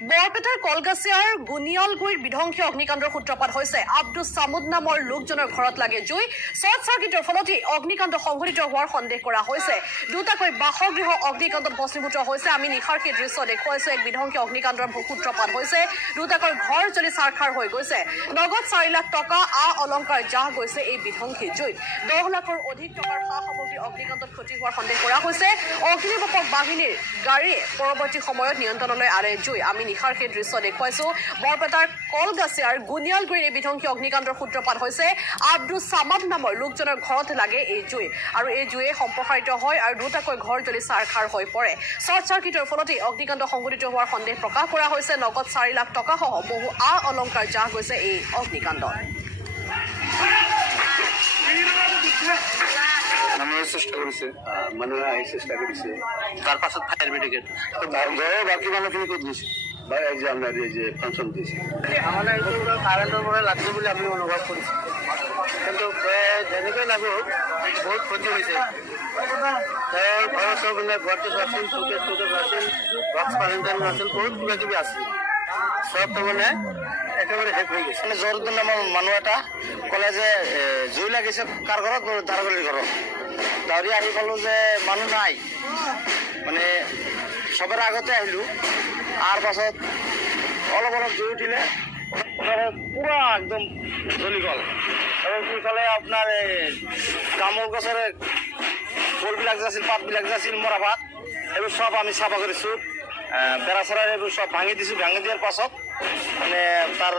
বৰপেটাৰ কলগাছিয়াৰ গুনিয়ালগুৰিৰ বিধ্বংসী অগ্নিকাণ্ডৰ সূত্ৰপাত হৈছে। আব্দুছ ছামুদ নামৰ লোকজনৰ ঘৰত লাগে জুই। শ্বৰ্ট চাৰ্কিটৰ ফলতে অগ্নিকাণ্ড সংঘটিত হোৱাৰ সন্দেহ কৰা হৈছে। দুটাকৈ বাসগৃহ অগ্নিকাণ্ডত ভস্মীভূত হৈছে। আমি নিশাৰ সেই দৃশ্য দেখুৱাইছো। এক বিধ্বংসী অগ্নিকাণ্ডৰ সূত্ৰপাত হৈছে। দুটাকৈ ঘৰ জ্বলি চাৰখাৰ হৈ গৈছে। নগদ 4 লাখ টকা অলংকাৰ জাহ গৈছে এই বিধ্বংসী জুইত। 10 লাখৰ অধিক টকাৰ সা সামগ্ৰী অগ্নিকাণ্ডত ক্ষতি হোৱাৰ সন্দেহ কৰা হৈছে। অগ্নিনিৰ্বাপক বাহিনীৰ গাড়ীয়ে পৰৱৰ্তী সময়ত নিয়ন্ত্ৰণলৈ আনে জুই। আমি নিশাৰ সেই দৃশ্য দেখুৱাইছো। বৰপেটাৰ কলগাছিয়াৰ গুনিয়ালগুৰিৰ এই বিধ্বংসী অগ্নিকাণ্ডৰ সূত্ৰপাত হৈছে। আব্দুছ ছামাদ নামৰ লোকজনৰ ঘৰত লাগে এই জুই আৰু এই জুয়ে সম্প্ৰসাৰিত হয় আৰু দুটাকৈ ঘৰ জ্বলি চাৰখাৰ হৈ পৰে। শ্বৰ্ট চাৰ্কিটৰ ফলতে অগ্নিকাণ্ড সংঘটিত হোৱাৰ সন্দেহ প্ৰকাশ কৰা হৈছে। নগদ 4 লাখ টকাসহ বহু অলংকাৰ জাহ গৈছে এই অগ্নিকাণ্ডত। মানুহে চেষ্টা কৰিছে, মানুহে আহি চেষ্টা কৰিছে। তাৰ পাছত ফায়াৰ ব্ৰিগেড ঘৰৰ বাকী মানুহখিনি ক'ত গৈছে বা এই যে আপোনাৰ এই যে ফাংচন দিছে মানে এইটো কাৰেণ্টৰ পৰা লাগিছে বুলি আমি অনুভৱ কৰিছোঁ, কিন্তু যেনেকৈ লাগুক বহুত ক্ষতি হৈছে। তেওঁৰ ঘৰৰ চব মানে গডৰেজ আছিল, চকেজ আছিল, বক্স ফাৰ্নিচাৰ আছিল, বহুত কিবা কিবি আছিল। চব তাৰমানে একেবাৰে শেষ হৈ গৈছে। মানে জৰুদ্দিন নামৰ মানুহ এটা ক'লে যে জুই লাগিছে কাৰ ঘৰত, দাৰগলিৰ ঘৰত। দাউৰি আহি পালোঁ যে মানুহ নাই, মানে চবৰে আগতে আহিলোঁ। তাৰ পাছত অলপ জুই উঠিলে, পুৰা একদম জ্বলি গ'ল। আৰু সিফালে আপোনাৰ এই তামোল গছৰে ফুলবিলাক যে আছিল, পাতবিলাক যে আছিল, মৰাপাত, এইবোৰ চব আমি চাফা কৰিছোঁ। বেৰা চেৰা এইবোৰ চব ভাঙি দিছোঁ। ভাঙি দিয়াৰ পাছত মানে তাৰ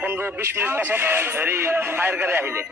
15-20 মিনিট পাছত ফায়াৰ গাড়ী আহিলে।